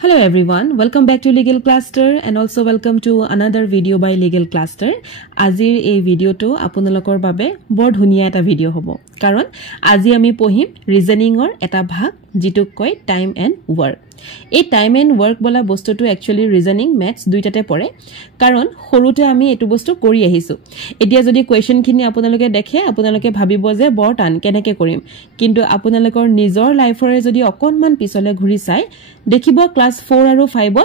Hello everyone, welcome back to Legal Cluster and also welcome to another video by Legal Cluster. Azir ei video to apunalokor babe bor dhuniya eta video hobo. Karon aji ami pohim reasoning or eta bhag jituk koi time and work. এই time and work বলা বস্তুটো actually reasoning maths দুইটাতে পড়ে কারণ সৰুতে আমি এটো বস্তু কৰি আহিছো এতিয়া যদি কোৱেশ্চন খিনি আপোনালোকে দেখে আপোনালোকে ভাবিব যে বৰ টান কেনেকে কৰিম কিন্তু আপোনালোকৰ নিজৰ লাইফৰে যদি অকনমান পিছলে ঘুৰি চাই দেখিব ক্লাস 4 আৰু 5 ত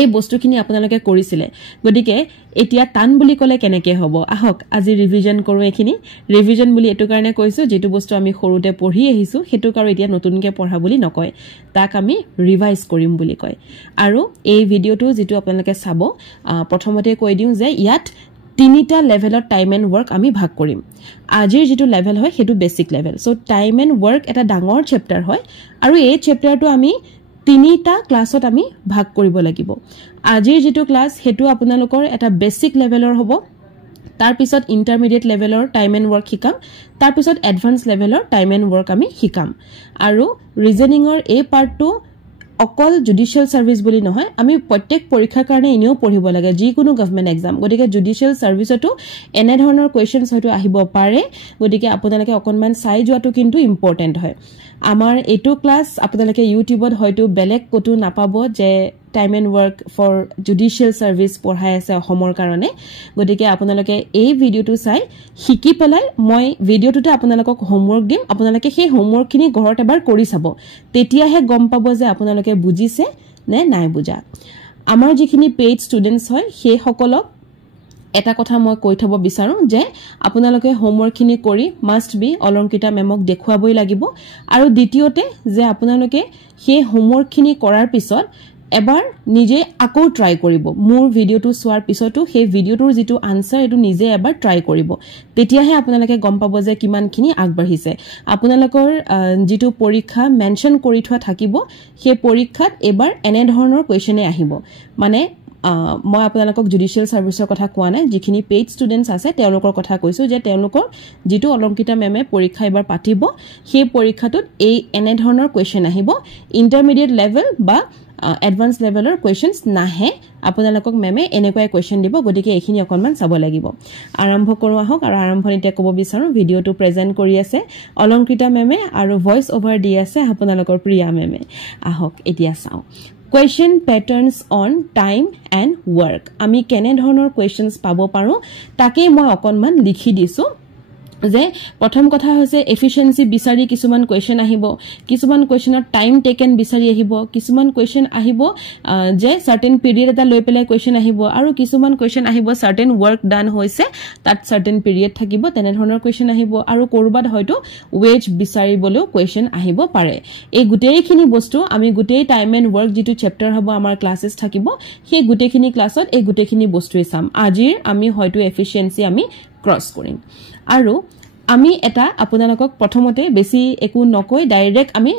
এই বস্তুখিনি আপোনালোকে কৰিছিলে গদিকে এতিয়া টান বুলি কলে কেনেকে হ'ব আহক আজি ৰিভিজন কৰো এখিনি ৰিভিজন বুলি এটো কাৰণে কৈছো যেটো বস্তু আমি সৰুতে পঢ়ি আহিছো হেতু কাৰ এতিয়া নতুনকে পঢ়া বুলি নকয় তাক আমি ৰিভাইজ কৰিম বুলি কয় আৰু এই ভিডিওটো যেটো আপোনালোকে চাব প্ৰথমতে কৈ দিও যে ইয়াত তিনিটা লেভেলৰ টাইম এন্ড ওয়াৰ্ক আমি ভাগ কৰিম আজিৰ যেটো লেভেল হয় হেতু basic level so time and work এটা ডাঙৰ চেপ্টাৰ হয় আৰু এই চেপ্টাৰটো আমি তিনিটা ক্লাছত আমি ভাগ কৰিব লাগিব আজিৰ যেটো ক্লাস হেতু আপোনালোকৰ এটা বেসিক লেভেলৰ হ'ব তাৰ পিছত ইন্টাৰমিডিয়েট লেভেলৰ টাইম এন্ড ওয়াৰ্ক শিকাম তাৰ পিছত এডভান্স লেভেলৰ টাইম এন্ড ওয়াৰ্ক আমি শিকাম আৰু ৰিজনিংৰ এই পাৰ্টটো অকল জুডিশিয়াল সাৰ্ভিস বুলি নহয় আমি প্ৰত্যেক পৰীক্ষাৰ কাৰণে ইনেও পঢ়িব লাগে যি কোনো গভৰ্ণমেন্ট এক্সাম গতিকে জুডিশিয়াল সাৰ্ভিসটো এনে ধৰণৰ কোৱেশ্চনছ হয়তো আহিব পাৰে গতিকে আপোনালোকে অকনমান চাই যোৱাটো কিন্তু ইম্পৰ্টেন্ট হয় আমাৰ এটো ক্লাস আপোনালোকে ইউটিউবত হয়তো বেলেগ কতো নাপাব যে time and work for judicial service পঢ়াই আছে অসমৰ কাৰণে গতিকে আপোনালোকে এই ভিডিওটো চাই শিকি পেলাই মই ভিডিওটোতে আপোনালোকক হোমৱৰ্ক দিম আপোনালোকে সেই হোমৱৰ্ক খিনি ঘৰত এবাৰ কৰি চাব তেতিয়াহে গম পাব যে আপোনালোকে বুজিছে নে নাই বুজা আমাৰ যিখিনি পেইড ষ্টুডেন্টস হয় সেই সকলক এটা কথা মই কৈ থব বিচাৰো যে আপোনালোকে হোমৱৰ্ক খিনি কৰি মাষ্ট বি অলংকিতা মেমক দেখুৱাবই লাগিব আৰু দ্বিতীয়তে যে আপোনালোকে সেই হোমৱৰ্ক খিনি কৰাৰ পিছত এবাৰ নিজে আকৌ ট্ৰাই কৰিব মোৰ ভিডিওটো চোৱাৰ পিছতো সেই ভিডিওটোৰ যেটো আনসাৰ এটো নিজে এবাৰ ট্ৰাই কৰিব তেতিয়াহে আপোনালোকে গম পাব যে কিমানখিনি আগবাঢ়িছে আপোনালোকৰ যেটো পৰীক্ষা মেনশন কৰি থোৱা থাকিব সেই পৰীক্ষাত এবাৰ এনে ধৰণৰ কোৱেশ্চনে আহিব মানে মই আপোনালোকক জুডিশিয়াল সাৰ্ভিসৰ কথা কোৱা নাই যিখিনি পেইড ষ্টুডেন্টস আছে তেওঁলোকৰ কথা কৈছো যে তেওঁলোকৰ যেটো অলংকিতা মেমে পৰীক্ষা এবাৰ পাতিব সেই পৰীক্ষাটোত এই এনে ধৰণৰ কোৱেশ্চন আহিব ইন্টাৰমিডিয়েট লেভেল বা এডভান্স লেভেলৰ কোৱেশ্চনছ নাহে আপোনালোকক মেমে এনেকৈ কোৱেশ্চন দিব গতিকে এখিনি অকনমান চাব লাগিব আৰম্ভ কৰো আহক আৰু আৰম্ভণিতে ক'ব বিচাৰো ভিডিওটো প্ৰেজেন্ট কৰি আছে অলংকিতা মেমে আৰু ভয়েস ওভাৰ দি আছে আপোনালোকৰ প্ৰিয়া মেমে আহক এতিয়া চাও Question patterns on time and work. আমি কেনে ধৰণৰ কোৱেশ্চনছ পাব পাৰো তাকে মই অকনমান লিখি দিছো যে প্ৰথম কথা হৈছে এফিশিয়েন্সি বিচাৰি কিছুমান কোৱেশ্চন আহিব কিছুমান কোৱেশ্চনৰ টাইম টেকেন বিচাৰি আহিব কিছুমান কোৱেশ্চন আহিব যে সাৰ্টেন পিৰিয়ড এটা লৈ পেলাই কোৱেশ্চন আহিব আৰু কিছুমান কোৱেশ্চন আহিব সাৰ্টেন ওয়াৰ্ক ডান হৈছে তাত সাৰ্টেন পিৰিয়ড থাকিব তেনে ধৰণৰ কোৱেশ্চন আহিব আৰু কৰবাত হয়তো ওয়েজ বিচাৰিবলৈও কোৱেশ্চন আহিব পাৰে এই গুটেইখিনি বস্তু আমি গুটেই টাইম এন্ড ওয়াৰ্ক যেটো চেপ্টাৰ হ'ব আমাৰ ক্লাसेस থাকিব সেই গুটেইখিনি ক্লাছত এই গুটেইখিনি বস্তুই চাম আজিৰ আমি হয়তো এফিশিয়েন্সি আমি ক্ৰস কৰিম আৰু আমি এটা আপোনালোকক প্ৰথমতে বেছি একো নকৈ ডাইৰেক্ট আমি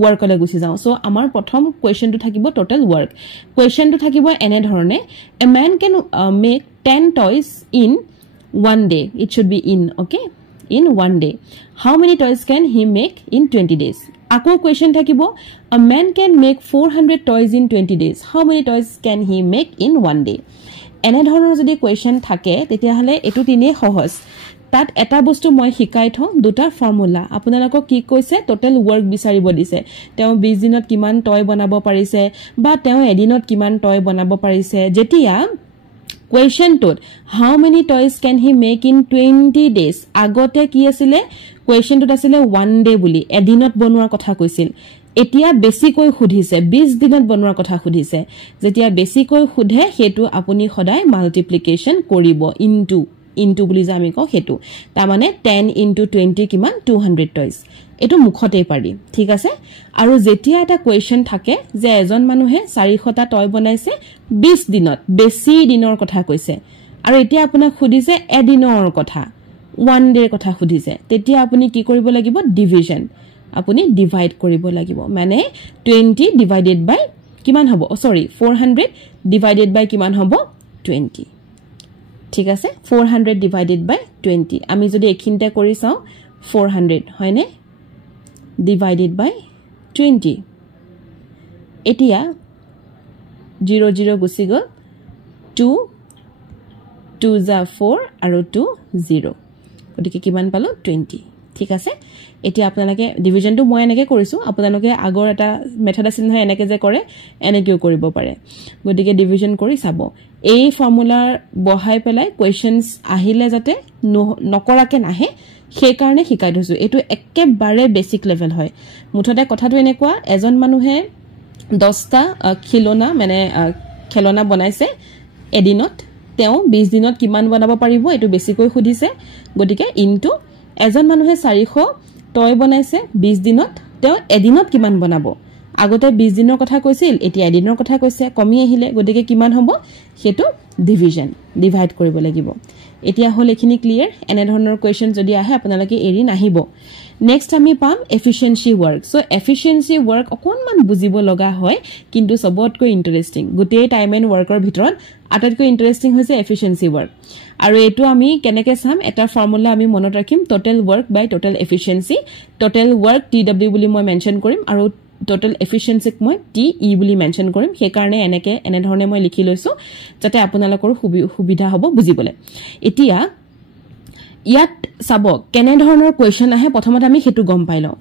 ওয়াৰ্কলে গুছি যাও সো আমাৰ প্ৰথম কোৱেশ্চনটো থাকিব টোটাল ওয়াৰ্ক কোৱেশ্চনটো থাকিব এনে ধৰণে a man can make 10 toys in one day it should be in okay in one day how many toys can he make in 20 days আকৌ কোৱেশ্চন থাকিব a man can make 400 toys in 20 days how many toys can he make in one day এনে ধৰণৰ যদি question থাকে তেতিয়া হলে এটো তিনে সহজ তাত এটা বস্তু মই শিকাই থও দুটা ফৰ্মুলা আপোনালোকক কি কৈছে টোটাল ওয়াৰ্ক বিচাৰিব দিছে তেওঁ 20 দিনত কিমান টয় বনাব পাৰিছে বা তেওঁ এদিনত কিমান টয় বনাব পাৰিছে যেতিয়া কোৱেশ্চনটোত how many toys can he make in 20 days আগতে কি আছিল কোৱেশ্চনটোত আছিল 1 ডে বুলি এদিনত বনোৱাৰ কথা কৈছিল এতিয়া বেছিকৈ খুধিছে 20 দিনত বনোৱাৰ কথা খুধিছে যেতিয়া বেছিকৈ খুধে হেতু আপুনি সদায় মাল্টিপ্লিকেশন কৰিব ইনটু বুলি যে আমি কও হেতু তা মানে 10 into 20 কিমান 200 টয়স এটো মুখতেই পাৰি ঠিক আছে আৰু যেতিয়া এটা কোৱেশ্চন থাকে যে এজন মানুহে 400 টা টয় বনাইছে 20 দিনত বেছি দিনৰ কথা কৈছে আৰু এতিয়া আপোনাক খুদিছে এদিনৰ কথা 1 ডেৰ কথা খুদিছে তেতিয়া আপুনি কি কৰিব লাগিব ডিভিজন আপুনি ডিভাইড কৰিব লাগিব মানে 20 ডিভাইডেড বাই কিমান হ'ব সৰি 400 ডিভাইডেড বাই কিমান হ'ব 20 ঠিক আছে 400 ডিভাইডেড বাই 20 আমি যদি এখিনতে কৰি চাও 400 হয়নে ডিভাইডেড বাই 20 এতিয়া 0 0 গুছি গল 2 2 যা 4 আৰু 2 0 গতিকে কিমান পালো 20 ঠিক আছে এতিয়া আপোনালোকে ডিভিজনটো মই এনেকৈ কৰিছো আপোনালোকে আগৰ এটা মেথড আছিল নহয় এনেকৈ যে কৰে এনেকৈও কৰিব পাৰে গতিকে ডিভিজন কৰি চাব এই ফৰ্মুলাৰ বহাই পেলাই কোৱেশ্চনছ আহিলে যাতে নকৰাকে নাহে সেই কাৰণে শিকাই দিছো এটো একেবাৰে বেসিক লেভেল হয় মুঠতে কথাটো এনেকুৱা এজন মানুহে 10টা খিলনা মানে খেলনা বনাইছে এদিনত তেও 20 দিনত কিমান বনাব পাৰিব এটো বেছিকৈ খুদিছে গতিকে ইনটু এজন মানুহে 400 টয় বনাইছে 20 দিনত তেও এদিনত কিমান বনাব আগতে 20 দিনৰ কথা কৈছিল এতিয়া এদিনৰ কথা কৈছে কমি আহিলে গতিকে কিমান হ'ব হেতু ডিভিজন ডিভাইড কৰিব লাগিব এতিয়া হল এখিনি ক্লিয়াৰ এনে ধৰণৰ কোৱেশ্চন যদি আহে আপোনালোকে এৰি নাহিব নেক্সট আমি পাম efficiency work so efficiency work অকনমান বুজিব লগা হয় কিন্তু সবতকৈ ইন্টারেস্টিং গুটে টাইম এন্ড ওয়াৰ্কৰ ভিতৰত আটাইতকৈ ইন্টাৰেস্টিং হৈছে এফিশিয়েন্সি ওয়াৰ্ক আৰু এটো আমি কেনেকৈ চাম এটা ফৰ্মুলা আমি মনত ৰাখিম টোটাল ওয়াৰ্ক বাই total efficiency total work TW বুলি মই মেনশন কৰিম আৰু টোটাল এফিশিয়েন্সিক মই টি ই বুলি মেনশন কৰিম সেই কাৰণে এনে ধৰণে মই লিখি লৈছো যাতে আপোনালোকৰ সুবিধা হ'ব বুজিবলে এতিয়া ইয়াত সাব কেনে ধৰণৰ কোৱেশ্চন আহে প্ৰথমতে আমি হেতু গম পাই লও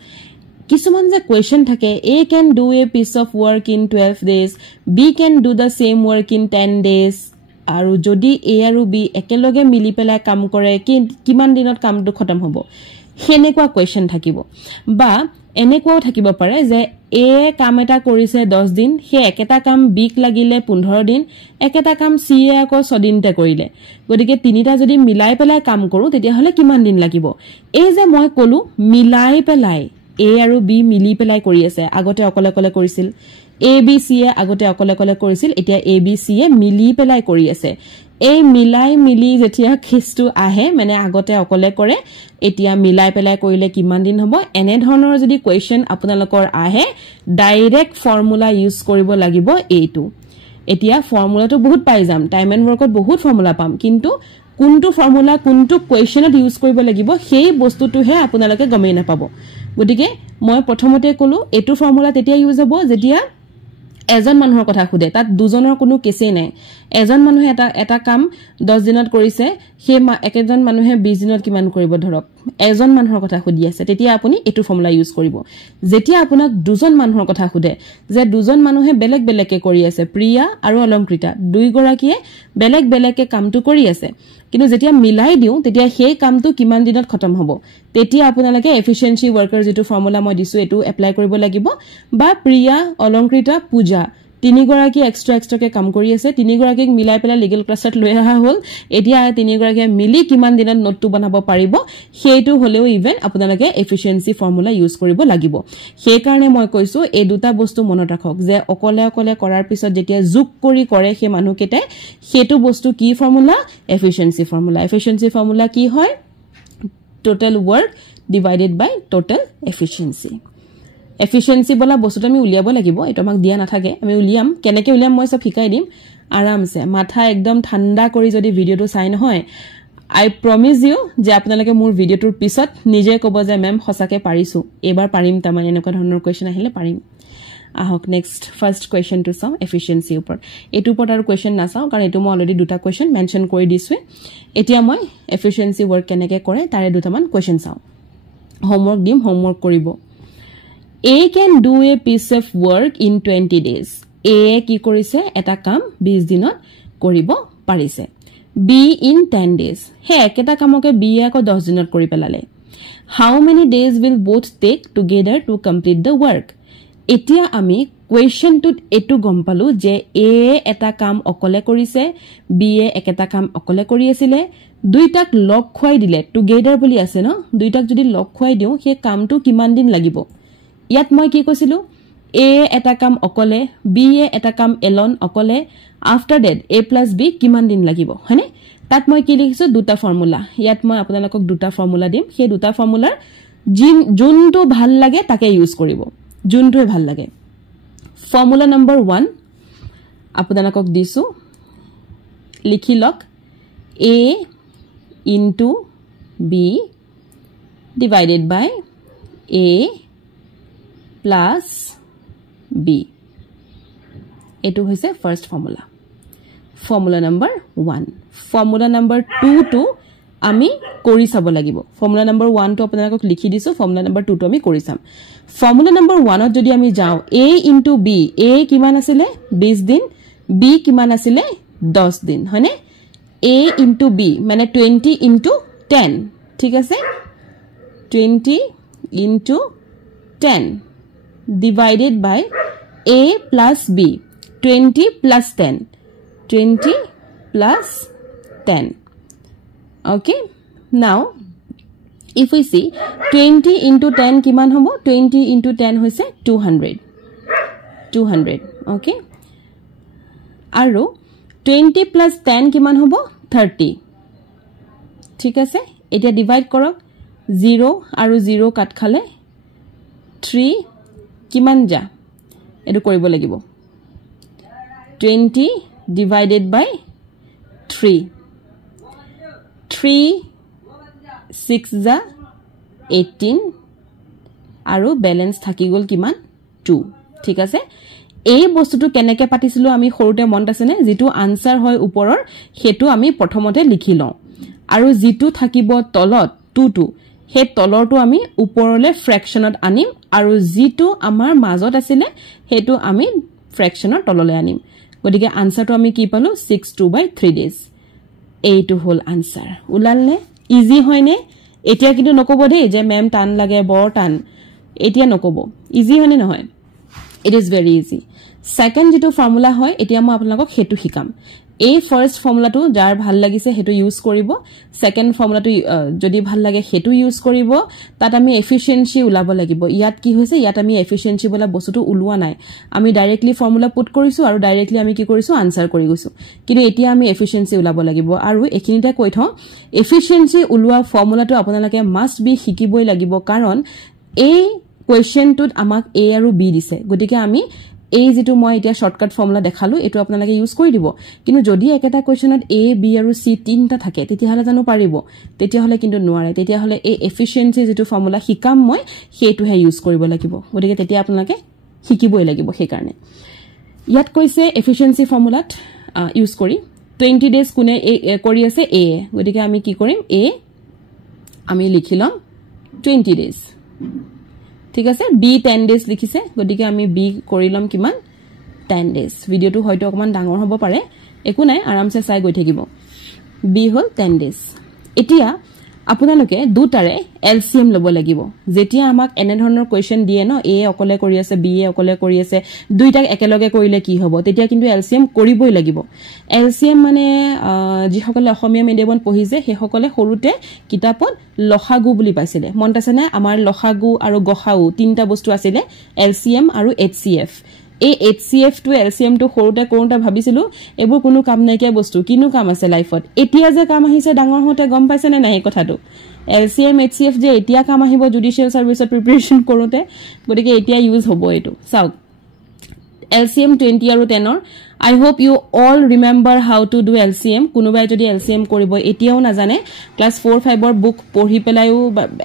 কিছুমান যে কোৱেশ্চন থাকে a can do a piece of work in 12 days b can do the same work in 10 days আৰু যদি a আৰু b একেলগে মিলি পেলাই কাম কৰে কিমান দিনত কামটো খতম হ'ব হেনেকুৱা কোৱেশ্চন থাকিব বা এনেকুৱাও থাকিব পাৰে যে a কাম এটা কৰিছে 10 দিন হে একেটা কাম b ক লাগিলে 15 দিন একেটা কাম c এ আকৌ 6 দিনতে কৰিলে গতিকে তিনিটা যদি মিলাই পেলাই কাম কৰো তেতিয়া হলে কিমান দিন লাগিব এই যে মই কলো মিলাই পেলাই a আৰু b মিলি পেলাই কৰি আছে আগতে অকলে অকলে কৰিছিল a b c এ আগতে অকলে অকলে কৰিছিল এতিয়া a b c এ মিলি পেলাই কৰি আছে এই মিলাই মিলি যেতিয়া খিস্তু আহে মানে আগতে অকলে কৰে এতিয়া মিলাই পেলাই কৰিলে কিমান দিন হ'ব এনে ধৰণৰ যদি কোৱেশ্চন আপোনালোকৰ আহে ডাইৰেক্ট ফৰ্মুলা ইউজ কৰিব লাগিব এইটো এতিয়া ফৰ্মুলাটো বহুত পাই যাম টাইম এন্ড ওয়াৰ্কত বহুত ফৰ্মুলা পাম কিন্তু কোনটো ফৰ্মুলা কোনটো কোৱেশ্চনত ইউজ কৰিব লাগিব সেই বস্তুটোহে আপোনালোকে গমেই নাপাব গতিকে মই প্ৰথমতে কলো এটো ফৰ্মুলা তেতিয়া ইউজ হ'ব যেতিয়া এজন মানুহৰ কথা খুদে তাত দুজনৰ কোনো কেছে নাই এজন মানুহে এটা কাম 10 দিনত কৰিছে সেই একেজন মানুহে 20 দিনত কিমান কৰিব ধৰক এজন মানুহৰ কথা খুদি আছে তেতিয়া আপুনি এটো ফৰ্মুলা ইউজ কৰিব যেতিয়া আপোনাক দুজন মানুহৰ কথা খুদে যে দুজন মানুহে বেলেগ বেলেগকে কৰি আছে প্ৰিয়া আৰু অলংকৃতা দুই গৰাকীয়ে বেলেগ বেলেগকে কামটো কৰি আছে কিন্তু যেতিয়া মিলাই দিও তেতিয়া সেই কামটো কিমান দিনত খতম হ'ব তেতিয়া আপোনালোকে এফিশিয়েন্সি ওয়াৰ্কাৰ যেটো ফৰ্মুলা মই দিছো এটো এপ্লাই কৰিব লাগিব বা প্ৰিয়া অলংকৃতা পূজা তিনি গৰাকী এক্সট্ৰাকে কাম কৰি আছে তিনি গৰাকীক মিলাই পেলাই লিগেল ক্লাছত লৈ আহা হল এতিয়া তিনি গৰাকীয়ে মিলি কিমান দিনত নোটটো বনাব পাৰিব সেইটো হলেও ইভেন আপোনালোকে এফিশিয়েন্সি ফৰ্মুলা ইউজ কৰিব লাগিব সেই কাৰণে মই কৈছো এই দুটা বস্তু মনত ৰাখক যে অকলে অকলে কৰাৰ পিছত যেতিয়া যোগ কৰি কৰে সেই মানুহকেতে হেতু বস্তু কি ফৰ্মুলা এফিশিয়েন্সি ফৰ্মুলা কি হয় total work divided by total efficiency efficiency বলা বস্তুটো আমি উলিয়াব লাগিব এটা আমাক দিয়া নাথাকে আমি উলিয়াম কেনেকৈ উলিয়াম মই সব শিকাই দিম আৰামছে মাথা একদম ঠাণ্ডা কৰি যদি ভিডিওটো চাই নহয় আই প্ৰমিস ইউ যে আপোনালোকে মোৰ ভিডিওটোৰ পিছত নিজে ক'ব যে মেম সঁচাকে পাৰিছো এবাৰ পাৰিম তাৰমানে এনেকুৱা ধৰণৰ কোৱেশ্চন আহিলে পাৰিম আহক নেক্সট ফাৰ্স্ট কোৱেশ্চন টু চাও এফিশিয়েন্সি ওপৰ এটো ওপৰত আৰু কোৱেশ্চন না চাও কাৰণ এটো মই অলৰেডি দুটা কোৱেশ্চন মেনশন কৰি দিছো এতিয়া মই এফিশিয়েন্সি ওয়াৰ্ক কেনেকৈ কৰে তাৰে দুটামান কোৱেশ্চন চাও হোমৱৰ্ক দিম হোমৱৰ্ক কৰিব A can do a piece of work in 20 days. A কি কৰিছে এটা কাম 20 দিনত কৰিব পাৰিছে B in 10 days. হে একেটা কামকে B আকৌ 10 দিনত কৰি পেলালে How many days will both take together to complete the work? এতিয়া আমি কোৱেশ্চনটোত এটো গম পালো যে A এটা কাম অকলে কৰিছে B একেটা কাম অকলে কৰি আছিল দুইটাক লগ খুৱাই দিলে টুগেদাৰ বুলি আছে ন দুইটাক যদি লগ খুৱাই দিও সেই কামটো কিমান দিন লাগিব ইয়াত মই কি কৈছিলো A এটা কাম অকলে B এটা কাম এলন অকলে আফটাৰ দ্যাট A + B কিমান দিন লাগিব হয়নে তাত মই কি লিখিছো দুটা ফৰ্মুলা ইয়াত মই আপোনালোকক দুটা ফৰ্মুলা দিম সেই দুটা ফৰ্মুলাৰ যোনটো ভাল লাগে তাকে ইউজ কৰিব যোনটোৱে ভাল লাগে ফৰ্মুলা নম্বৰ 1 আপোনালোকক দিছো লিখি লক A into B divided by A plus B এটো হৈছে first formula formula number 1 formula number 2 টো আমি কৰি চাব লাগিব ফৰ্মুলা নাম্বাৰ 1 টো আপোনালোকক লিখি দিছো ফৰ্মুলা নাম্বাৰ 2 টো আমি কৰি চাম ফৰ্মুলা নাম্বাৰ 1 ত যদি আমি যাও a * b a কিমান আছিল 20 দিন b কিমান আছিল 10 দিন হয়নে a * b মানে 20 * 10 ঠিক আছে 20 * 10 divided by a plus b 20 plus 10 20 plus 10 okay now if we see 20 into 10 kiman hobo 20 into 10 hoise 200 okay aru 20 plus 10 kiman hobo 30 ঠিক আছে এটা ডিভাইড কৰক 0 আৰু 0 কাট খালে 3 কিমান যা এটো কৰিব লাগিব 20 divided by 3 3 6 যা 18 আৰু ব্যালেন্স থাকি গল কিমান 2 ঠিক আছে এই বস্তুটো কেনেকে পাতিছিলো আমি সৰুতে মনত আছে নে যেটো আনসাৰ হয় ওপৰৰ হেতু আমি প্ৰথমতে লিখি লওঁ আৰু যেটো থাকিব তলত 2 হে তলৰটো আমি ওপৰলে ফ্ৰেকশনত আনিম আৰু যেটো আমাৰ মাজত আছিল হেতু আমি ফ্ৰেকশনৰ তললে আনিম গতিকে আনসাৰটো আমি কি পালো 62/3 days এইটো হল আনসাৰ উলালনে ইজি হয়নে এতিয়া কিন্তু নকব দে যে মেম টান লাগে বৰ টান এতিয়া নকব ইজি হয়নে নহয় it is very easy second যেটো ফৰ্মুলা হয় এতিয়া মই আপোনালোকক হেতু শিকাম এই ফাৰ্স্ট ফৰ্মুলাটো যাৰ ভাল লাগিছে হেতু ইউজ কৰিব সেকেন্ড ফৰ্মুলাটো যদি ভাল লাগে হেতু ইউজ কৰিব তাত আমি এফিশিয়েন্সি উলাব লাগিব ইয়াত কি হৈছে ইয়াত আমি এফিশিয়েন্সি বলা বস্তুটো উলুৱা নাই আমি ডাইৰেক্টলি ফৰ্মুলা পুট কৰিছো আৰু ডাইৰেক্টলি আমি কি কৰিছো আনসাৰ কৰি গৈছো কিন্তু এতিয়া আমি এফিশিয়েন্সি উলাব লাগিব আৰু এখিনিতে কৈ থওঁ এফিশিয়েন্সি উলুৱা ফৰ্মুলাটো আপোনালোকে মাস্ট বি শিকিবই লাগিব কাৰণ এই কোৱেশ্চনটোত আমাক a আৰু b দিছে গতিকে আমি এই যেটো মই এটা শৰ্টকাট ফৰ্মুলা দেখালো এটো আপোনালোকে ইউজ কৰি দিব কিন্তু যদি একেটা কোৱেশ্চনত a b আৰু c তিনটা থাকে তেতিয়া হলে জানো পাৰিব তেতিয়া হলে কিন্তু নোৱাৰে তেতিয়া হলে এই এফিশিয়েন্সি যেটো ফৰ্মুলা শিকাম মই হেতুহে ইউজ কৰিব লাগিব গতিকে তেতিয়া আপোনালোকে শিকিবই লাগিব সেই কাৰণে ইয়াত কৈছে এফিশিয়েন্সি ফৰ্মুলাত ইউজ কৰি 20 days কোনে কৰি আছে a গতিকে আমি কি কৰিম a আমি লিখিলাম 20 days ঠিক আছে b 10 days লিখিছে গতিকে আমি b কৰিলাম কিমান 10 days ভিডিওটো হয়তো অকমান ডাঙৰ হ'ব পাৰে একো নাই আৰামছে চাই গৈ থাকিব b হল 10 days এতিয়া আপোনালোকে দুটাৰে এলসিএম লব লাগিব যেতিয়া আমাক এনে ধৰণৰ কোৱেশ্চন দিয়ে ন a অকলে কৰি আছে b অকলে কৰি আছে দুইটাক একেলগে কৰিলে কি হ'ব তেতিয়া কিন্তু এলসিএম কৰিবই লাগিব এলসিএম মানে যি সকলে অসমীয়া মিডিয়ামত পঢ়িছে হে সকলে সৰুতে কিতাপত লখাগু বুলি পাইছিলে মনত আছে না আমাৰ লখাগু আৰু গখাউ তিনটা বস্তু আছিল এলসিএম আৰু এইচসিএফ এই এইচসিএফ টু এলসিএম টু সৰুতে কোনটা ভাবিছিলো এবোৰ কোনো কাম নাই কিয়া বস্তু কিনো কাম আছে লাইফত এতিয়া যে কাম আহিছে ডাঙৰ হতে গম পাইছে নে নাই কথাটো এলসিএম এইচসিএফ যে এতিয়া কাম আহিব জুডিশিয়াল সাৰ্ভিসত প্ৰিপাৰেচন কৰোতে গতিকে এতিয়া ইউজ হ'ব এটো চাও LCM 20 আৰু 10 I hope you all remember how to do LCM কোনোবাই যদি LCM কৰিব এতিয়াও না জানে ক্লাস 4 5 ৰ বুক পঢ়ি পেলাইও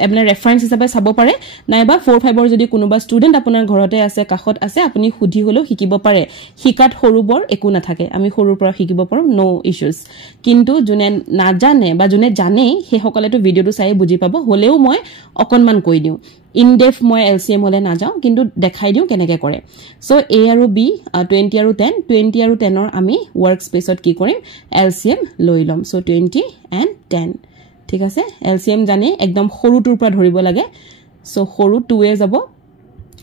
আপোনাৰ ৰেফাৰেন্স হিচাপে চাব পাৰে নাইবা 4 5 ৰ যদি কোনোবা ষ্টুডেন্ট আপোনাৰ ঘৰতে আছে কাখত আছে আপুনি খুধি হলো শিকিব পাৰে শিকাত সৰুবৰ একো না থাকে আমি সৰুৰ পৰা শিকিব পাৰো নো ইস্যুস কিন্তু জুনে না জানে বা জুনে জানে হে সকলেটো ভিডিওটো চাই বুজি পাব হলেও মই অকনমান কৈ দিও in depth মই LCM হলে না যাও কিন্তু দেখাই দিও কেনেকে কৰে সো a আৰু b 20 আৰু 20 আৰু 10 ৰ আমি ওয়াৰ্ক স্পেসত কি কৰিম LCM লৈ লম সো 20 and 10 ঠিক আছে LCM জানে একদম সৰুটোৰ পৰা ধৰিব লাগে সো সৰু 2 এ যাব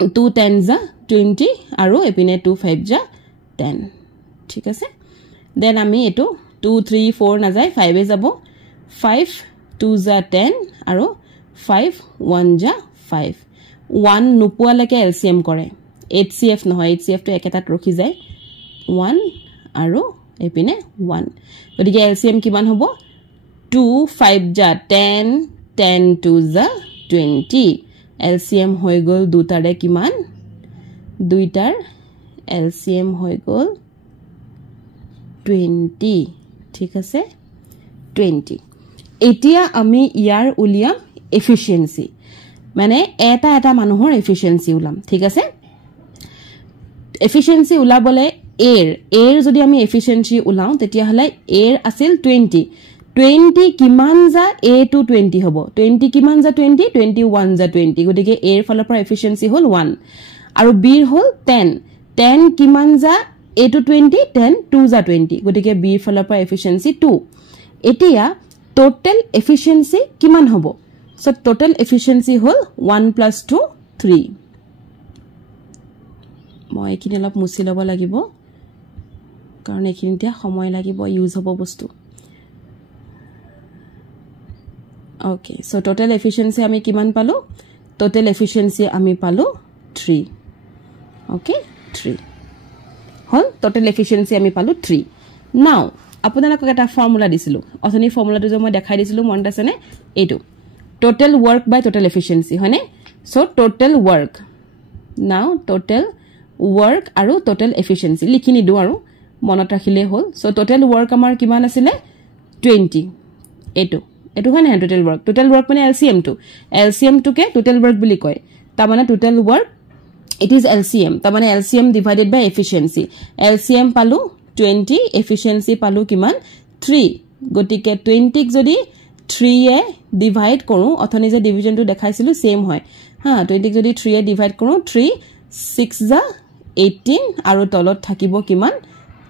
2 10 যা 20 আৰু এপিনে 2 5 যা 10 ঠিক আছে দেন আমি এটো 2 3 4 না যায় 5 এ যাব 5 2 যা 10 আৰু 5 1 যা 5 1 নুপুয়া লেকে LCM কৰে HCF নহয় HCF টো একেটাত ৰখি যায় 1 আৰু এপিনে 1 গতিকে LCM কিমান হ'ব 2 5 যা 10 10 2 যা 20 LCM হৈ গল দুটাৰে কিমান দুইটাৰ LCM হৈ গল 20 ঠিক আছে 20 এতিয়া আমি ইয়াৰ উলিয়াম এফিশিয়েন্সি মানে এটা মানুহৰ এফিশিয়েন্সি উলাম ঠিক আছে এফিশিয়েন্সি উলাবলে এৰ যদি আমি এফিচিয়েন্সি উলাও তেতিয়া হলে এৰ আছিল 20 কিমান যা a to 20 হ'ব 20 কিমান যা 20 21 যা 20 গতিকে এৰ ফালৰ পৰা এফিচিয়েন্সি হল 1 আৰু b হল 10 কিমান যা a to 20 10 2 যা 20 গতিকে b ফালৰ পৰা এফিচিয়েন্সি 2 এতিয়া টোটাল এফিচিয়েন্সি কিমান হ'ব সো টোটাল এফিচিয়েন্সি হল 1 + 2 3 মই এখিনি অলপ মুছি লব লাগিব কাৰণ এখিনিতে সময় লাগিব ইউজ হ'ব বস্তু Okay, so total efficiency আমি কিমান পালো total efficiency আমি পালো 3 okay 3 হল total efficiency আমি পালো 3 now আপোনালোকক এটা ফৰ্মুলা দিছিলো অথনি ফৰ্মুলাটো যে মই দেখাই দিছিলো মনত আছে নে এটো total work by total efficiency হয়নে so total work now total work আৰু total efficiency লিখি নিদু আৰু মনত ৰাখিলে হল so total work আমাৰ কিমান আছিল 20 এটো হয় না total work মানে LCM to K total work বুলি কয় তা মানে total work it is LCM তা মানে LCM divided by efficiency LCM পালো 20 efficiency পালো কিমান 3 গটিকে 20 ক যদি 3 এ ডিভাইড কৰো অথনি যে ডিভিজন টো দেখাইছিলো সেম হয় হা 20 ক যদি 3 এ ডিভাইড কৰো 3 6 যা 18 আৰু তলত থাকিব কিমান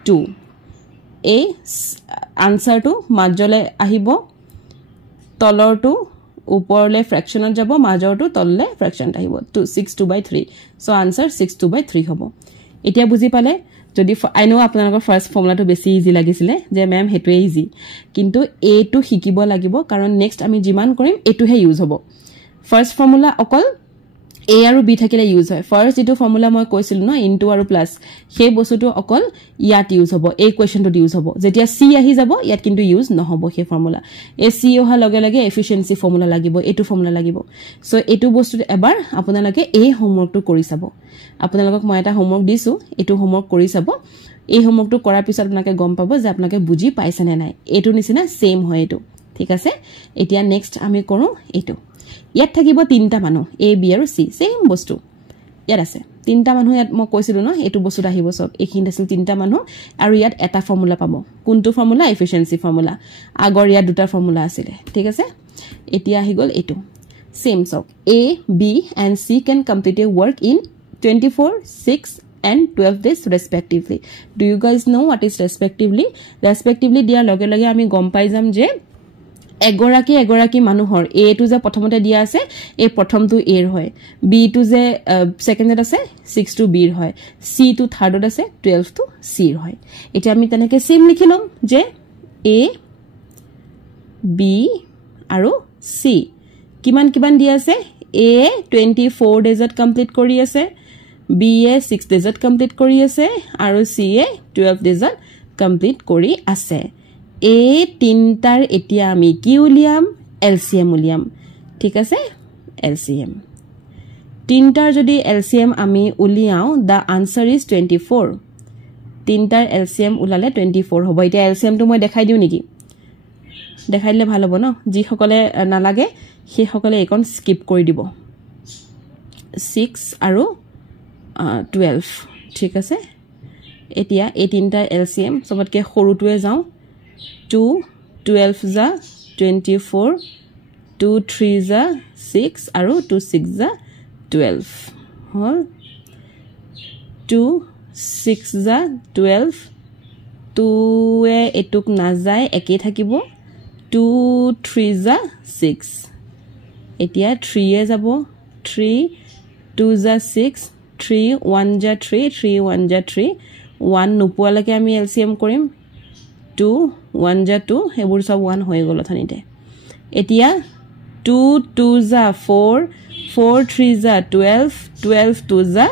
2 এই আনসাৰ টো মাজলে আহিব তলৰটো ওপৰলে ফ্ৰেকশনত যাব মাজৰটো তললে ফ্ৰেকশন আহিব 6/2/3 সো আনসাৰ 6/2/3 হ'ব এতিয়া বুজি পালে যদি আই নো আপোনালোকৰ ফাৰ্স্ট ফৰ্মুলাটো বেছি ইজি লাগিছিলে যে ম্যাম হেতুৱে ইজি কিন্তু এ টু শিকিব লাগিব কাৰণ নেক্সট আমি জিমান কৰিম এটোহে ইউজ হ'ব ফাৰ্স্ট ফৰ্মুলা অকল a আৰু b থাকিলে ইউজ হয় ফাৰ্স্ট ইটো ফৰ্মুলা মই কৈছিলো ন ইনটু আৰু প্লাস সেই বস্তুটো অকল ইয়াত ইউজ হ'ব এই কোৱেশ্চনটো ইউজ হ'ব যেতিয়া c আহি যাব ইয়াত কিন্তু ইউজ নহব সেই ফৰ্মুলা এ c অহা লগে লগে এফিচিয়েন্সি ফৰ্মুলা লাগিব এটো ফৰ্মুলা লাগিব সো এটো বস্তুটো এবাৰ আপোনালোকে এই হোমৱৰ্কটো কৰি চাব আপোনালোকক মই এটা হোমৱৰ্ক দিছো এটো হোমৱৰ্ক কৰি চাব এই হোমৱৰ্কটো কৰাৰ পিছত আপোনালোকে গম পাব যে আপোনালোকে বুজি পাইছে নে নাই এটো নিচিনা সেম হয় এটো ঠিক আছে এতিয়া নেক্সট আমি কৰো এটো ইয়াত থাকিব তিনটা মানুহ a b আৰু c সেম বস্তু ইয়াত আছে তিনটা মানুহ ইয়াত মই কৈছিলো ন এটো বস্তুত আহিব সব এখিনি আছিল তিনটা মানুহ আৰু ইয়াত এটা ফৰ্মুলা পাব কোনটো ফৰ্মুলা এফিচিয়েন্সি ফৰ্মুলা আগৰ ইয়াত দুটা ফৰ্মুলা আছিল ঠিক আছে এতিয়া আহি গল এটো সেম সব a b and c can complete a work in 24 6 and 12 days respectively do you guys know what is respectively দিয়া লগে লগে আমি গম পাই যাম যে এগৰাকী মানুহৰ a টু যে প্ৰথমতে দিয়া আছে এই প্ৰথমটো a ৰ হয় b টু যে সেকেন্ডত আছে 6 টু b ৰ হয় c টু থাৰ্ডত আছে 12 টু c ৰ হয় এটা আমি তেনেকে সেম লিখিলম যে a b আৰু c কিমান দিয়া আছে a 24 ডেজত কমপ্লিট কৰি আছে b এ 6 ডেজত কমপ্লিট কৰি আছে আৰু c এ 12 ডেজত কমপ্লিট কৰি আছে এই তিনটাৰ এতিয়া আমি কি উলিয়াম এলসিএম উলিয়াম ঠিক আছে এলসিএম তিনটাৰ যদি এলসিএম আমি উলিয়াও দা আনসাৰ ইজ 24 তিনটাৰ এলসিএম উলালে 24 হ'ব এটা এলসিএম টো মই দেখাই দিও নেকি দেখাইলে ভাল হ'ব ন যি সকলে নালাগে সেই সকলে এখন স্কিপ কৰি দিব 6 আৰু 12 ঠিক আছে এতিয়া এই তিনটাৰ এলসিএম সবতকে সৰুটোৱে যাও 2 12 जा 24 2 3 जा 6 আৰু 2 6 जा 12 হল 2 6 जा 12 2 এ এটুক না যায় একে থাকিব 2 3 जा 6 এতিয়া 3 এ যাব 3 2 जा 6 3 1 जा 3 3 1 जा 3 1 নোপোৱালৈকে আমি এলসিএম কৰিম 2 1 जा 2 হেবুৰ সব 1 হৈ গল থনিতে এতিয়া 2 2 जा 4 4 3 जा 12 12 2 जा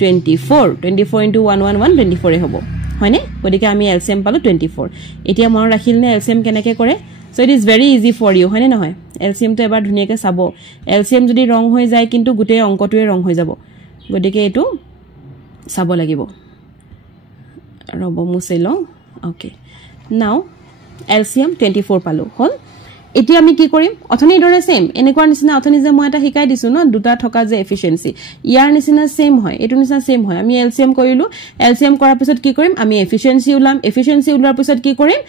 24 24 into 1 1 1 24 হ'ব হয়নে গদিকে আমি এলসিএম পালো 24 এতিয়া মন ৰাখিল নে এলসিএম কেনেকে কৰে so it is very easy for you হয়নে নহয় এলসিএম তো এবাৰ ধুনিয়াকে চাব এলসিএম যদি ৰং হৈ যায় কিন্তু গুটে অংকটোৱে ৰং হৈ যাব গদিকে এটো চাব লাগিব ৰব মুছে লং ওকে now LCM 24 পালো হল এতিয়া আমি কি কৰিম অথনি দৰে সেম এনেকুৱা নিচিনা অথনি যে মই এটা শিকাই দিছো ন দুটা থকা যে এফিচিয়েন্সি ইয়াৰ নিচিনা সেম হয় এটো নিচিনা সেম হয় আমি এলসিএম কৰিলো এলসিএম কৰাৰ পিছত কি কৰিম আমি এফিচিয়েন্সি উলাম এফিচিয়েন্সি উলাৰ পিছত কি কৰিম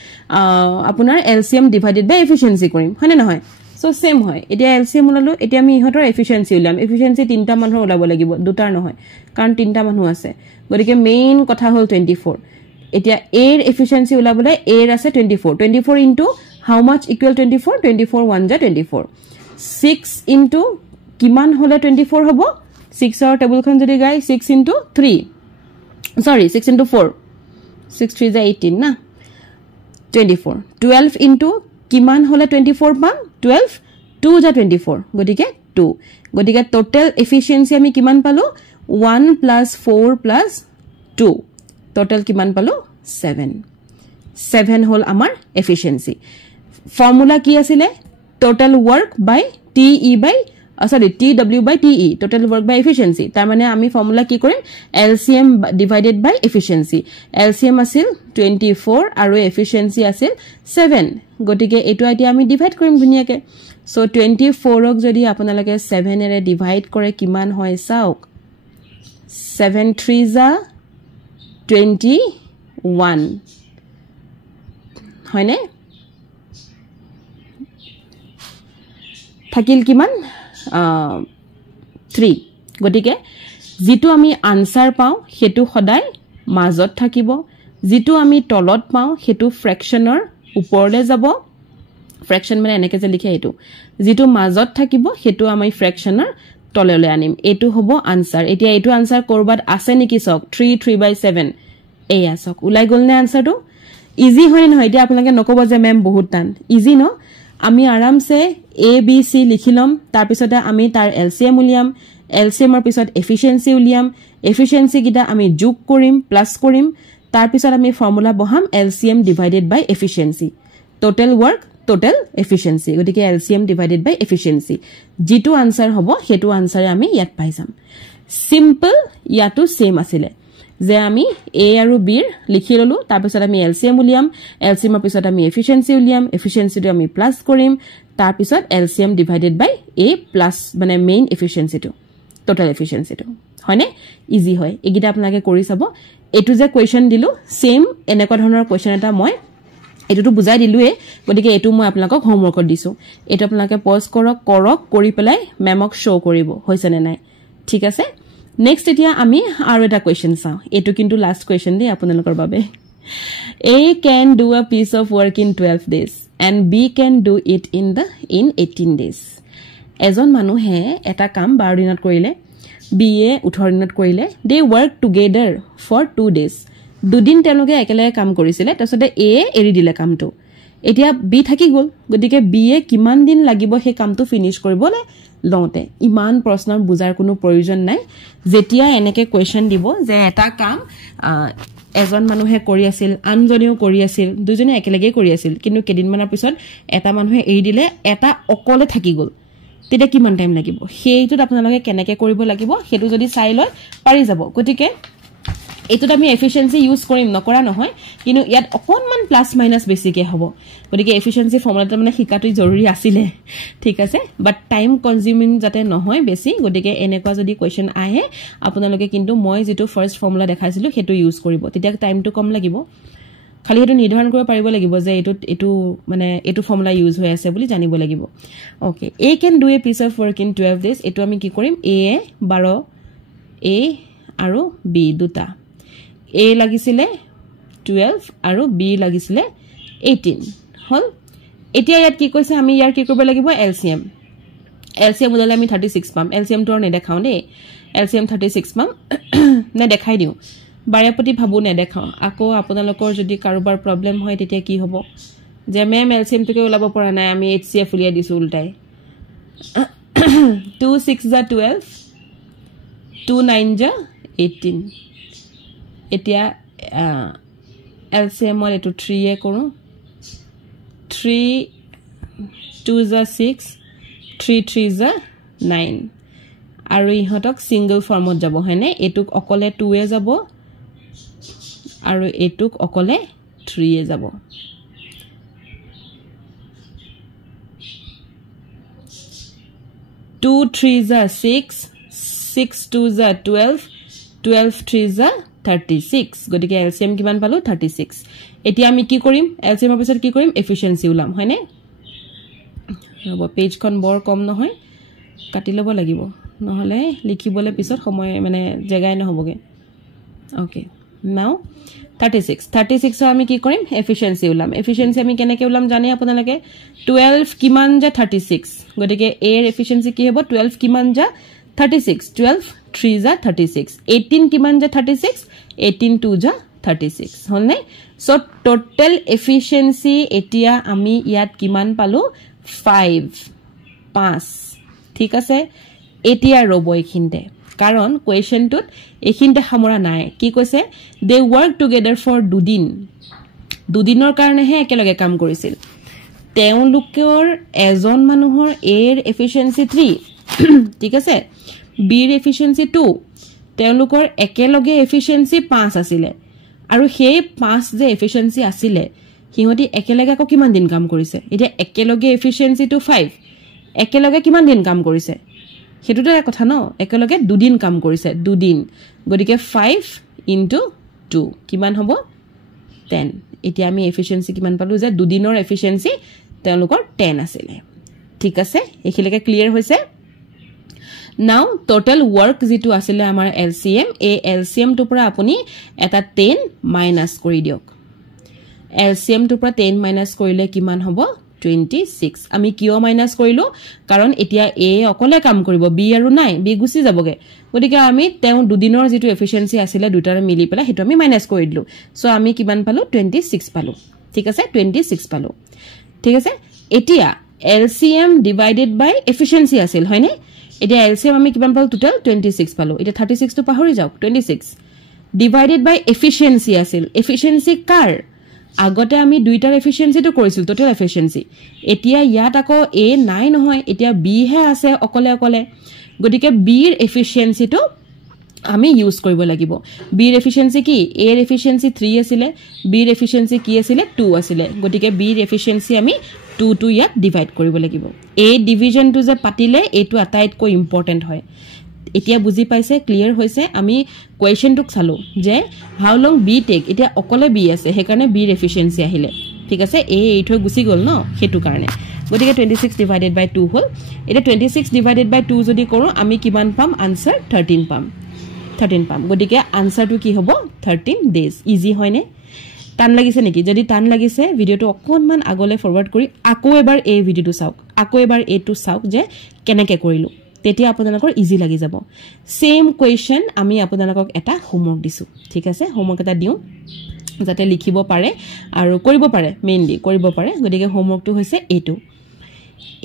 আপোনাৰ এলসিএম ডিভাইডেড বাই এফিচিয়েন্সি কৰিম হয়নে নহয় সো সেম হয় এতিয়া এলসিএম উলালো এতিয়া আমি ইহতৰ এফিচিয়েন্সি উলাম এফিচিয়েন্সি তিনটা মানুহৰ উলাব লাগিব দুটাৰ নহয় কাৰণ তিনটা মানুহ আছে গতিকে মেইন কথা হল 24 এতিয়া a এর এফিচিয়েন্সি উলাবলে a এর আছে 24 into how much equal 24 24 1 ja 24 6 into কিমান হলে 24 হবো 6 এর টেবুলখন যদি গাই 6 into 3 sorry 6 into 4 6 3 ja 18 না 24 12 into কিমান হলে 24 পাম 12 2 ja 24 গটিকে 2 গটিকে টোটাল এফিচিয়েন্সি আমি কিমান পালো 1 plus 4 plus 2 টোটাল কিমান পালো 7 হল আমাৰ এফিচিয়েন্সি ফর্মুলা কি আছিলে total work by TW by TE total work by efficiency তার মানে আমি ফর্মুলা কি কৰিম LCM divided by efficiency LCM আছিল 24 আৰু efficiency আছিল 7 গটিকে এটো আইটি আমি ডিভাইড কৰিম ধুনিয়াকে সো 24 ক যদি আপোনালোকে 7 এৰে ডিভাইড কৰে কিমান হয় চাওক 7 3 যা 21 হয়নে থাকিল কিমান 3 গটিকে যেটো আমি আনসার পাও হেতু সদায় মাজত থাকিব যেটো আমি তলত পাও হেতু ফ্ৰ্যাকশনৰ ওপৰলে যাব ফ্র্যাকশন মানে এনেকে যে লিখে হেতু যেটো মাজত থাকিব হেতু আমি ফ্ৰ্যাকশনৰ তললে আনিম এটো হ'ব আনসাৰ এতিয়া এটো আনসাৰ কৰবাত আছে নেকি সক 3/7 এই আসক উলাই গল নে আনসারটো ইজি হয় নহয় এতিয়া আপোনালোকে নকব যে মেম বহুত টান ইজি ন আমি আৰামসে a b c লিখিলম তাৰ পিছতে আমি তাৰ এলসিএম উলিয়াম এলসিএমৰ পিছত এফিচিয়েন্সি উলিয়াম এফিচিয়েন্সি কিটা আমি যোগ কৰিম প্লাস কৰিম তাৰ পিছত আমি ফৰ্মুলা বহাম LCM divided by efficiency total work total efficiency গটিকে এলসিএম ডিভাইডেড বাই এফিচিয়েন্সি যেটো আনসার হ'ব হেতু আনসারে আমি ইয়াত পাই যাম সিম্পল ইয়াটো সেম আছিল যে আমি a আৰু b ৰ লিখি ললো তাৰ পিছত আমি এলসিএম উলিয়াম এলসিএমৰ পিছত আমি এফিচিয়েন্সি উলিয়াম এফিচিয়েন্সিটো আমি প্লাস কৰিম তাৰ পিছত LCM divided by a plus মানে মেইন এফিচিয়েন্সিটো টোটাল এফিচিয়েন্সিটো হয়নে ইজি হয় এগিটা আপোনালোকে কৰি চাব এটো যে কোৱেশ্চন দিলু সেম এনেকুৱা ধৰণৰ কোৱেশ্চন এটা মই এটোটো বুজাই দিলুৱে গটিকে এটো মই আপোনালোকক হোমৱৰ্কত দিছো এটো আপোনালোকে পজ কৰক কৰি পেলাই মেমক শো কৰিব হৈছেনে নাই ঠিক আছে নেক্সট এতিয়া আমি আৰু এটা কোৱেশ্চন চাও এটো কিন্তু লাষ্ট কোৱেশ্চন দি আপোনালোকৰ বাবে A can do a piece of work in 12 days and B can do it in 18 days এজন মানুহে এটা কাম 12 দিনত কৰিলে B এ 18 দিনত কৰিলে they work together for 2 days দুদিন তেওঁলোকে একেলগে কাম কৰিছিলে তাৰপিছতে A এৰি দিলে কামটো এতিয়া B থাকি গল গতিকে B এ কিমান দিন লাগিব হে কামটো ফিনিশ কৰিবলে লওঁতে ইমান প্ৰশ্নৰ বুজাৰ কোনো প্ৰয়োজন নাই যেতিয়া এনেকে কোৱেশ্চন দিব যে এটা কাম এজন মানুহে কৰি আছিল আনজনেও কৰি আছিল দুজনে একেলগে কৰি আছিল কিন্তু কেদিনমানৰ পিছত এটা মানুহে এৰি দিলে এটা অকলে থাকি গল তেতিয়া কিমান টাইম লাগিব সেইটোত আপোনালোকে কেনেকে কৰিব লাগিব হেতু যদি চাই লয় পাৰি যাব গতিকে এটোত আমি এফিচিয়েন্সি ইউজ কৰিম নকৰা নহয় কিন্তু ইয়াত অকনমান প্লাস মাইনাস বেছিকে হ'ব গতিকে এফিচিয়েন্সি ফৰ্মুলাটো মানে শিকাটো জৰুৰী আছিল ঠিক আছে বাট টাইম কনজিউমিং যাতে নহয় বেছি গতিকে এনেকুৱা যদি কোৱেশ্চন আহে আপোনালোকে কিন্তু মই যেটো ফাৰ্স্ট ফৰ্মুলা দেখাইছিলো হেতু ইউজ কৰিব তেতিয়া টাইমটো কম লাগিব খালি হেতু নিৰ্ধাৰণ কৰিব পাৰিব লাগিব যে এটো মানে এটো ফৰ্মুলা ইউজ হৈ আছে বুলি জানিব লাগিব okay A can do a piece of work in 12 days এটো আমি কি কৰিম A 12 A আৰু B দুটা A লাগিছিলে 12 আৰু B লাগিছিলে 18 হল এতিয়া ইয়াত কি কৈছে আমি ইয়াৰ কি কৰিব লাগিব LCM উলালে আমি 36 পাম LCM টো নেদেখাও দে LCM 36 পাম না দেখাই দিও বাৰেপতি ভাবু নেদেখাও আকৌ আপোনালোকৰ যদি কাৰোবাৰ প্ৰবলেম হয় তেতিয়া কি হ'ব যে মেম LCM টোকে উলাব পৰা নাই আমি HCF উলিয়াই দিছো উল্টাই 2 6 যা 12 2 9 যা 18 এতিয়া LCM এটো 3 এ কৰো 3 2 যা 6 3 3 যা 9 আৰু ইহতক সিঙ্গল ফৰ্মত যাব হয়নে এটুক অকলে 2 এ যাব আৰু এটুক অকলে 3 এ যাব 2 3 जा 6 6 2 जा 12 12 3 जा 36 গটিকে এলসিএম কিমান পালো 36 এতিয়া আমি কি কৰিম এলসিএম এৰ পিছত কি কৰিম এফিশিয়েন্সি উলাম হয়নে ৰব পেজখন বৰ কম নহয় কাটি লব লাগিব নহলে লিখিবলে পিছত সময় মানে জায়গায় নহবগে ওকে নাও 36 আমি কি কৰিম এফিশিয়েন্সি উলাম এফিশিয়েন্সি আমি কেনেকে উলাম জানে আপোনালোকে 12 কিমান যা 36 গটিকে এ এর এফিশিয়েন্সি কি হ'ব 12 কিমান যা 36 12 3 যা 36 18 কিমান যা 36 18 2 যা 36 হলনে সো টোটাল এফিশিয়েন্সি এতিয়া আমি ইয়াত কিমান পালো 5 ঠিক আছে এতিয়া ৰব এখিনতে কাৰণ কোৱেশ্চনটোত এখিনতে হামৰা নাই কি কৈছে দে ওয়াৰ্ক টুগেদাৰ ফৰ দুদিনৰ কাৰণে হে একেলগে কাম কৰিছিল তেওঁলোকৰ এজন মানুহৰ এৰ এফিশিয়েন্সি 3 ঠিক আছে বিৰ এফিশিয়েন্সি 2 তেওঁলোকৰ একেলগে এফিশিয়েন্সি 5 আছিল আৰু সেই 5 যে এফিশিয়েন্সি আছিল হিহতি একেলগে কো কিমান দিন কাম কৰিছে এতিয়া একেলগে এফিশিয়েন্সি টু 5 একেলগে কিমান দিন কাম কৰিছে হেতুটো কথা ন একেলগে দুদিন কাম কৰিছে দুদিন গটিকে 5 ইনটু 2 কিমান হ'ব 10 এতিয়া আমি এফিশিয়েন্সি কিমান পালো যে দুদিনৰ এফিশিয়েন্সি তেওঁলোকৰ 10 আছিল ঠিক আছে এখিলৈকে ক্লিয়াৰ হৈছে নাও টোটাল ওয়াৰ্ক যেটো আছিল আমাৰ এলসিএম এ এলসিএম টু পৰা আপুনি এটা 10 মাইনাস কৰি দিওক এলসিএম টু পৰা 10 মাইনাস কৰিলে কিমান হ'ব 26 আমি কিয় মাইনাস কৰিলো কাৰণ এতিয়া এ অকলে কাম কৰিব বি আৰু নাই বি গুছি যাবগে গতিকে আমি তেও দুদিনৰ যেটো এফিশিয়েন্সি আছিল দুটাৰ মিলি পেলা হেতু আমি মাইনাস কৰি দিলো সো আমি কিমান পালো 26 পালো ঠিক আছে 26 পালো ঠিক আছে এতিয়া এলসিএম ডিভাইডেড বাই এফিশিয়েন্সি আছিল হয়নে এতিয়া এলসিএম আমি কিমান পালো টোটাল 26 পালো এতিয়া 36 টো পাহৰি যাওক 26 ডিভাইডেড বাই এফিশিয়েন্সি আছিল এফিশিয়েন্সি কাৰ আগতে আমি দুইটাৰ এফিশিয়েন্সি তো কৰিছিল টোটাল এফিশিয়েন্সি এতিয়া ইয়াত আকৌ এ নাই নহয় এতিয়া বি হে আছে অকলে অকলে গটিকে বিৰ এফিশিয়েন্সি তো আমি ইউজ কৰিব লাগিব বিৰ এফিশিয়েন্সি কি এ এৰ এফিশিয়েন্সি 3 আছিল বিৰ এফিশিয়েন্সি কি আছিল 2 আছিল গটিকে বিৰ এফিশিয়েন্সি আমি 2 টু ইয়াত ডিভাইড কৰিব লাগিব এ ডিভিজন টু যে পাতিলে এটো আটাইতকৈ ইম্পৰ্টেন্ট হয় এতিয়া বুজি পাইছে ক্লিয়াৰ হৈছে আমি কোৱেশ্চনটোক চালো যে হাউ লং বি টেক এতিয়া অকলে বি আছে হেকাৰণে বিৰ এফিশিয়েন্সি আহিলে ঠিক আছে এ এইটো গুছি গল ন হেতু কাৰণে গটিকে 26 ডিভাইডেড বাই 2 হল এটা 26 ডিভাইডেড বাই 2 যদি কৰো আমি কিমান পাম আনসার 13 পাম গটিকে আনসারটো কি হ'ব 13 ডেজ ইজি হয়নে টান লাগিছে নেকি যদি টান লাগিছে ভিডিওটো অকনমান আগলে ফৰৱাৰ্ড কৰি আকৌ এবাৰ এই ভিডিওটো চাওক আকৌ এবাৰ এটো চাওক যে কেনেকে কৰিলো তেতিয়া আপোনালোকৰ ইজি লাগি যাব সেম কোৱেশ্চন আমি আপোনালোকক এটা হোমৱৰ্ক দিছো ঠিক আছে হোমৱৰ্ক এটা দিও যাতে লিখিব পাৰে আৰু কৰিব পাৰে মেইনলি কৰিব পাৰে গতিকে হোমৱৰ্কটো হৈছে এটো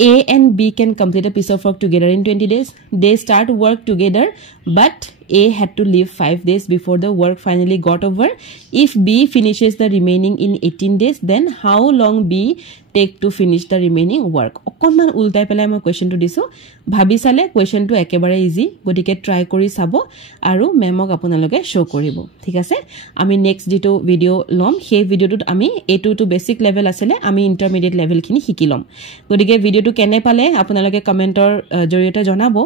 A and B can complete a piece of work together in 20 days. They start work together, but A had to leave 5 days before the work finally got over. If B finishes the remaining in 18 days, then how long B take to finish the remaining work? অকনমান উল্টাই পেলাই মই কোৱেশ্চনটো দিছো ভাবি চালে কোৱেশ্চনটো একেবাৰে easy গটিকে try কৰি চাব আৰু মেমক আপোনালোকে শো কৰিব ঠিক আছে আমি নেক্সট যেটো ভিডিও লম সেই ভিডিওটোত আমি এটো টু বেসিক লেভেল আছিল আমি ইন্টারমিডিয়েট লেভেল খিনি শিকিলম গটিকে ভিডিওটো কেনে পালে আপোনালোকে কমেন্টৰ জৰিয়তে জনাব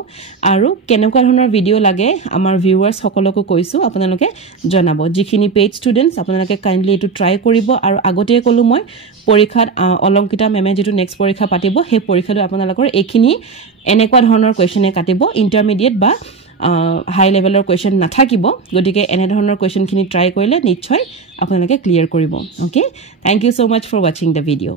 আৰু কেনেকুৱা ধৰণৰ ভিডিও লাগে আমাৰ ভিউয়াৰ্স সকলকো কৈছো আপোনালোকে জনাব যিখিনি পেইড ষ্টুডেন্টস আপোনালোকে কাইন্ডলি এটো ট্রাই কৰিব আৰু আগতে কলো মই পৰীক্ষাত অলংকিতা মেমে যেটো নেক্সট পৰীক্ষা পাতিব হে পৰীক্ষাটো আপোনালোকৰ এখিনি এনেকুৱা ধৰণৰ কোৱেশ্চনে কাটিব ইন্টাৰমিডিয়েট বা হাই লেভেলৰ কোৱেশ্চন নাথাকিব গটিকে এনে ধৰণৰ কোৱেশ্চন খিনি ট্ৰাই কৰিলে নিশ্চয় আপোনালোকে ক্লিয়াৰ কৰিব okay thank you so much for watching the video